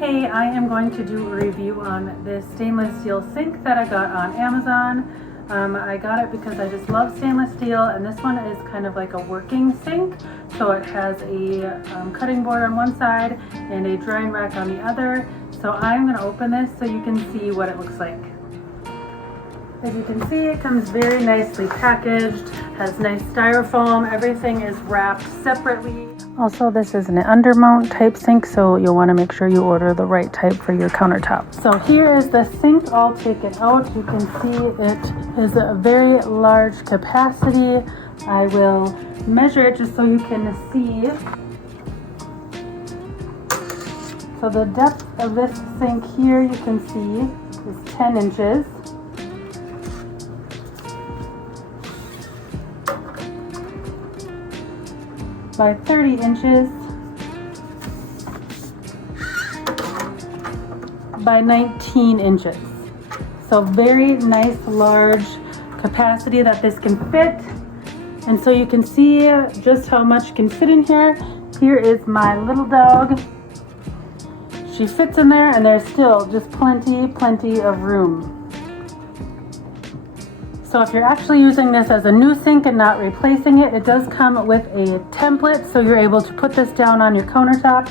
Hey, I am going to do a review on this stainless steel sink that I got on Amazon. I got it because I just love stainless steel, and this one is kind of like a working sink. So it has a cutting board on one side and a drying rack on the other. So I'm going to open this so you can see what it looks like. As you can see, it comes very nicely packaged, has nice styrofoam, everything is wrapped separately. Also, this is an undermount type sink, so you'll want to make sure you order the right type for your countertop. So here is the sink all taken out. You can see it is a very large capacity. I will measure it just so you can see. So the depth of this sink here, you can see, is 10 inches. By 30 inches by 19 inches. So very nice large capacity that this can fit. And so you can see just how much can fit in here. Here is my little dog. She fits in there, and there's still just plenty of room. So if you're actually using this as a new sink and not replacing it, it does come with a template, so you're able to put this down on your countertop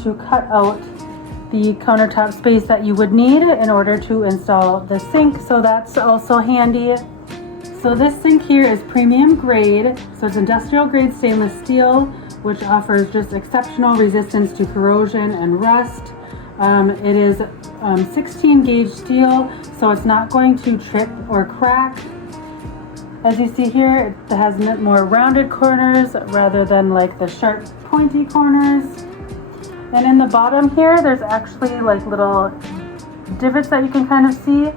to cut out the countertop space that you would need in order to install the sink. So that's also handy. So this sink here is premium grade, so it's industrial grade stainless steel, which offers just exceptional resistance to corrosion and rust. It is 16 gauge steel, so it's not going to trip or crack. As you see here, it has more rounded corners rather than like the sharp pointy corners. And in the bottom here, there's actually like little divots that you can kind of see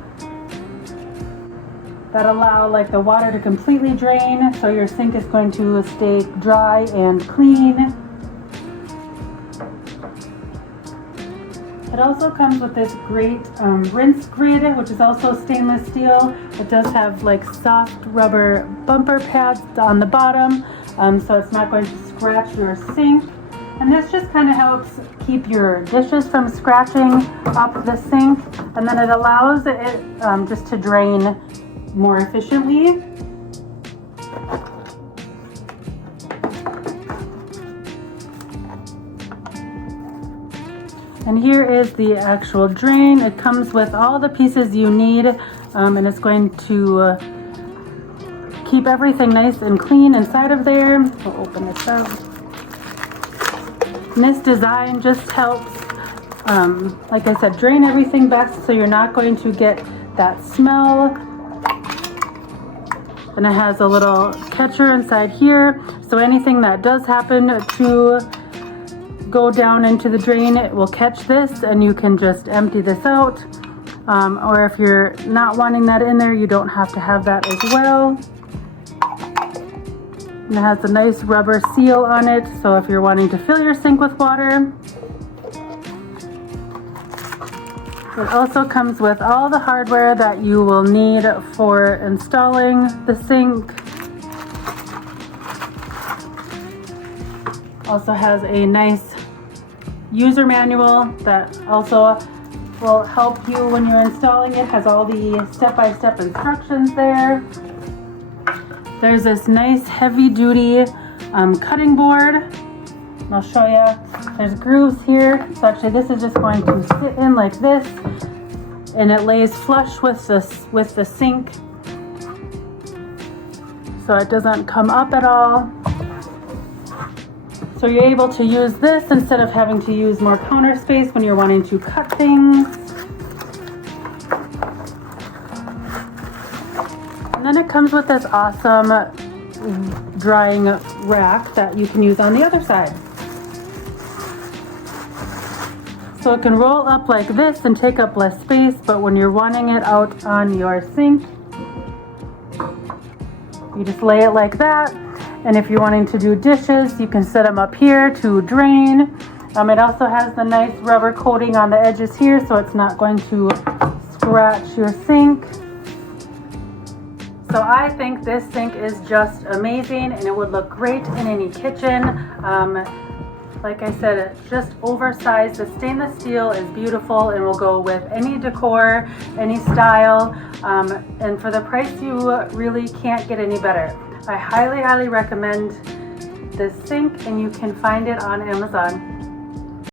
that allow like the water to completely drain, so your sink is going to stay dry and clean. It also comes with this great rinse grid, which is also stainless steel. It does have like soft rubber bumper pads on the bottom, so it's not going to scratch your sink. And this just kind of helps keep your dishes from scratching up the sink, and then it allows it just to drain more efficiently. And here is the actual drain. It comes with all the pieces you need, and it's going to keep everything nice and clean inside of there. We'll open this up. And this design just helps, like I said, drain everything best, so you're not going to get that smell. And it has a little catcher inside here, so anything that does happen to go down into the drain, it will catch this and you can just empty this out. Or if you're not wanting that in there, you don't have to have that as well. And it has a nice rubber seal on it, so if you're wanting to fill your sink with water. It also comes with all the hardware that you will need for installing the sink. Also has a nice user manual that also will help you when you're installing it. Has all the step-by-step instructions there. There's this nice heavy-duty cutting board. I'll show you. There's grooves here. So actually this is just going to sit in like this, and it lays flush with the sink, so it doesn't come up at all. So you're able to use this instead of having to use more counter space when you're wanting to cut things. And then it comes with this awesome drying rack that you can use on the other side. So it can roll up like this and take up less space, but when you're wanting it out on your sink, you just lay it like that. And if you're wanting to do dishes, you can set them up here to drain. It also has the nice rubber coating on the edges here, so it's not going to scratch your sink. So I think this sink is just amazing, and it would look great in any kitchen. Like I said, it's just oversized. The stainless steel is beautiful and will go with any decor, any style, and for the price you really can't get any better. I highly recommend this sink, and you can find it on Amazon.